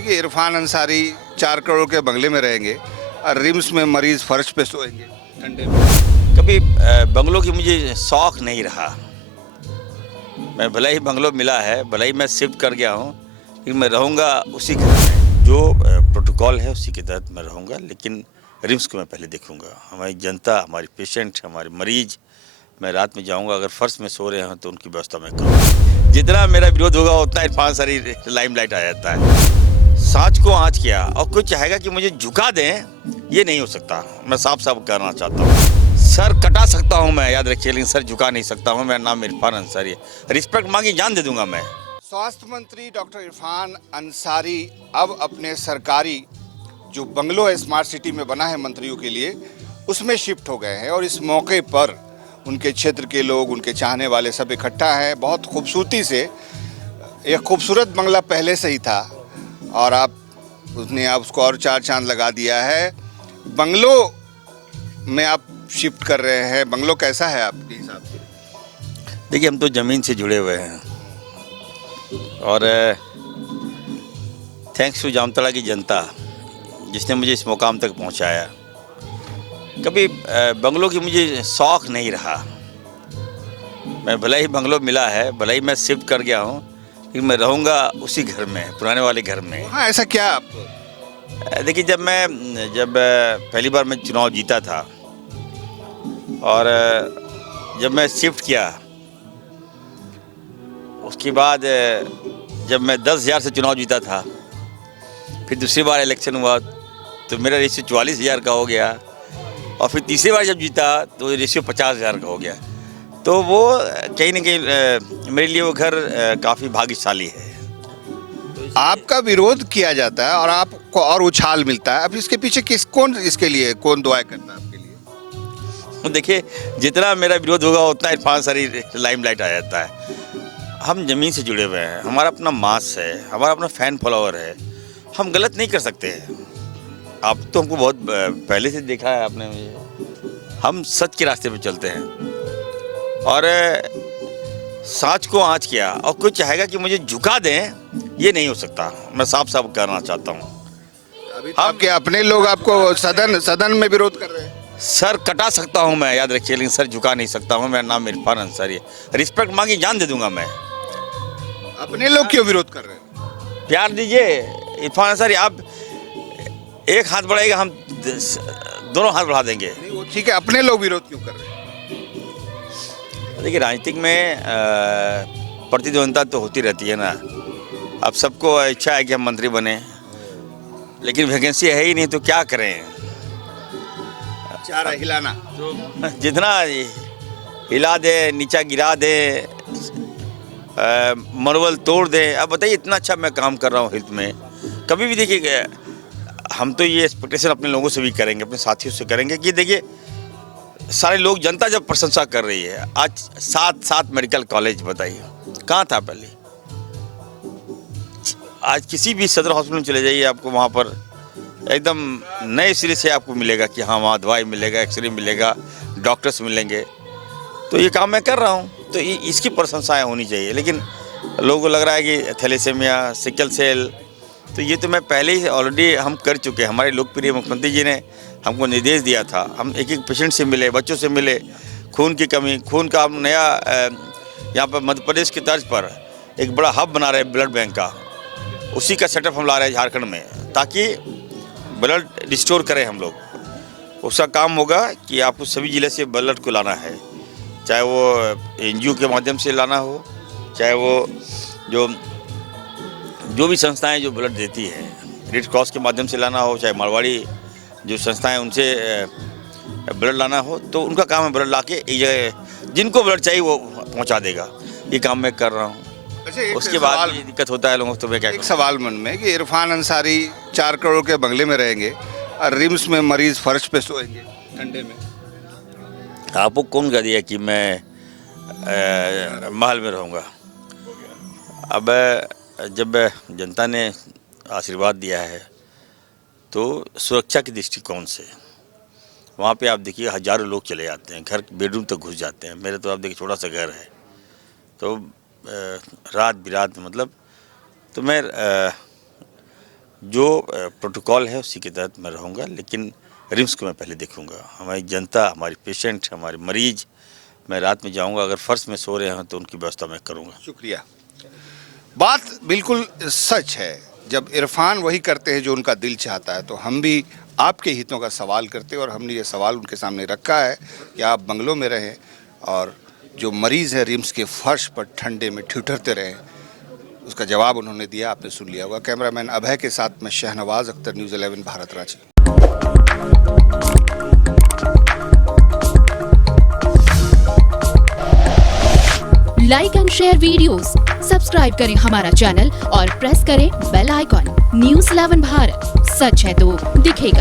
देखिए, इरफान अंसारी 4 करोड़ के बंगले में रहेंगे और रिम्स में मरीज फर्श पे सोएंगे ठंडे में। कभी बंगलों की मुझे शौक नहीं रहा। मैं भले ही बंगलो मिला है, भले ही मैं शिफ्ट कर गया हूँ, लेकिन मैं रहूँगा उसी घर में। जो प्रोटोकॉल है उसी के तहत मैं रहूँगा, लेकिन रिम्स को मैं पहले देखूँगा। हमारी जनता, हमारी पेशेंट, हमारे मरीज, मैं रात में जाऊँगा, अगर फर्श में सो रहे हैं तो उनकी व्यवस्था मैं करूँगा। जितना मेरा विरोध होगा उतना इरफान अंसारी लाइमलाइट आ जाता है। सांच को आँच किया और कोई चाहेगा कि मुझे झुका दें, ये नहीं हो सकता। मैं साफ साफ कहना चाहता हूँ। सर कटा सकता हूँ मैं, याद रखिए, लेकिन सर झुका नहीं सकता हूँ। मेरा नाम इरफान अंसारी है। रिस्पेक्ट मांगी जान दे दूंगा मैं। स्वास्थ्य मंत्री डॉक्टर इरफान अंसारी अब अपने सरकारी जो बंगलो है स्मार्ट सिटी में बना है मंत्रियों के लिए, उसमें शिफ्ट हो गए हैं और इस मौके पर उनके क्षेत्र के लोग, उनके चाहने वाले सब इकट्ठा हैं। बहुत खूबसूरती से एक खूबसूरत बंगला पहले से ही था और उसने आप उसको और 4 चांद लगा दिया है। बंगलो में आप शिफ्ट कर रहे हैं। बंगलो कैसा है आपके हिसाब से? देखिए, हम तो ज़मीन से जुड़े हुए हैं और थैंक्स टू जामताड़ा की जनता जिसने मुझे इस मुकाम तक पहुंचाया। कभी बंगलों की मुझे शौक नहीं रहा। मैं भले ही बंगलो मिला है, भले ही मैं शिफ्ट कर गया हूँ, लेकिन मैं रहूँगा उसी घर में, पुराने वाले घर में। हाँ, ऐसा क्या आपको? देखिए, जब पहली बार मैं चुनाव जीता था और जब मैं शिफ्ट किया, उसके बाद जब मैं 10,000 से चुनाव जीता था, फिर दूसरी बार इलेक्शन हुआ तो मेरा रेशियो 44,000 का हो गया और फिर तीसरी बार जब जीता तो रेशियो 50,000 का हो गया। तो वो कहीं ना कहीं मेरे लिए वो घर काफ़ी भाग्यशाली है। आपका विरोध किया जाता है और आपको और उछाल मिलता है। अब इसके पीछे कौन इसके लिए कौन दुआएं करता है आपके लिए? देखिए, जितना मेरा विरोध होगा उतना इरफान अंसारी लाइमलाइट आ जाता है। हम ज़मीन से जुड़े हुए हैं, हमारा अपना मास है, हमारा अपना फैन फॉलोअर है। हम गलत नहीं कर सकते। आप तो हमको बहुत पहले से देखा है आपने मुझे। हम सच के रास्ते पे चलते हैं और सांच को आँच किया और कोई चाहेगा कि मुझे झुका दें, ये नहीं हो सकता। मैं साफ साफ कहना चाहता हूँ। अभी तो आपके अपने लोग आपको सदन में विरोध कर रहे हैं। सर कटा सकता हूँ मैं, याद रखिए, लेकिन सर झुका नहीं सकता हूँ। मेरा नाम इरफान अंसारी है। रिस्पेक्ट मांगी जान दे दूंगा मैं। अपने लोग क्यों विरोध कर रहे हैं? प्यार दीजिए इरफान अंसारी। आप एक हाथ बढ़ाएगा, हम दोनों हाथ बढ़ा देंगे। नहीं, वो ठीक है, अपने लोग विरोध क्यों कर रहे हैं? देखिए, राजनीतिक में प्रतिद्वंदता तो होती रहती है ना। अब सबको इच्छा है कि हम मंत्री बने, लेकिन वैकेंसी है ही नहीं, तो क्या करें? चारा हिलाना जितना हिला दे, नीचा गिरा दे, मनोबल तोड़ दे। अब बताइए, इतना अच्छा मैं काम कर रहा हूँ हेल्थ में। कभी भी देखिए, हम तो ये एक्सपेक्टेशन अपने लोगों से भी करेंगे, अपने साथियों से करेंगे कि देखिए, सारे लोग, जनता जब प्रशंसा कर रही है, आज 7 मेडिकल कॉलेज, बताइए कहाँ था पहले? आज किसी भी सदर हॉस्पिटल में चले जाइए, आपको वहाँ पर एकदम नए सिरे से आपको मिलेगा कि हाँ, वहाँ दवाई मिलेगा, एक्सरे मिलेगा, डॉक्टर्स मिलेंगे। तो ये काम मैं कर रहा हूँ, तो इसकी प्रशंसाएँ होनी चाहिए। लेकिन लोगों को लग रहा है कि थैलेसेमिया, सिकल सेल, तो ये तो मैं पहले ही ऑलरेडी हम कर चुके हैं। हमारे लोकप्रिय मुख्यमंत्री जी ने हमको निर्देश दिया था। हम एक एक पेशेंट से मिले, बच्चों से मिले। खून की कमी, खून का हम नया यहाँ पर मध्य प्रदेश की तर्ज पर एक बड़ा हब बना रहे हैं ब्लड बैंक का। उसी का सेटअप हम ला रहे हैं झारखंड में, ताकि ब्लड रिस्टोर करें हम लोग। उसका काम होगा कि आपको सभी ज़िले से ब्लड को लाना है, चाहे वो एनजीओ के माध्यम से लाना हो, चाहे वो जो भी संस्थाएं जो ब्लड देती है, रेड क्रॉस के माध्यम से लाना हो, चाहे मारवाड़ी जो संस्थाएं उनसे ब्लड लाना हो, तो उनका काम है ब्लड ला के एक जगह जिनको ब्लड चाहिए वो पहुंचा देगा। ये काम मैं कर रहा हूँ। अच्छा, उसके बाद ये दिक्कत होता है लोगों को, तो मैं क्या एक सवाल मन में कि इरफान अंसारी 4 करोड़ के बंगले में रहेंगे और रिम्स में मरीज फर्श पे सोएंगे ठंडे में। आपको कौन कह दिया कि मैं महल में रहूँगा? अब जब जनता ने आशीर्वाद दिया है तो सुरक्षा के दृष्टिकोण से वहाँ पे आप देखिए हज़ारों लोग चले जाते हैं, घर बेडरूम तक घुस जाते हैं। मेरे तो आप देखिए छोटा सा घर है, तो रात बिरात मतलब, तो मैं जो प्रोटोकॉल है उसी के तहत मैं रहूँगा, लेकिन रिम्स को मैं पहले देखूँगा। हमारी जनता, हमारी पेशेंट, हमारे मरीज, मैं रात में जाऊँगा, अगर फर्श में सो रहे हैं तो उनकी व्यवस्था मैं करूँगा। शुक्रिया। बात बिल्कुल सच है। जब इरफान वही करते हैं जो उनका दिल चाहता है, तो हम भी आपके हितों का सवाल करते हैं और हमने ये सवाल उनके सामने रखा है कि आप बंगलों में रहें और जो मरीज़ हैं रिम्स के फर्श पर ठंडे में ठिठुरते रहें। उसका जवाब उन्होंने दिया, आपने सुन लिया होगा। कैमरामैन अभय के साथ मैं Shahnawaz Akhtar, news 11 Bharat Ranchi. Like and share videos, subscribe करें हमारा चैनल और प्रेस करें बेल आइकॉन। न्यूज़ 11 भारत, सच है तो दिखेगा।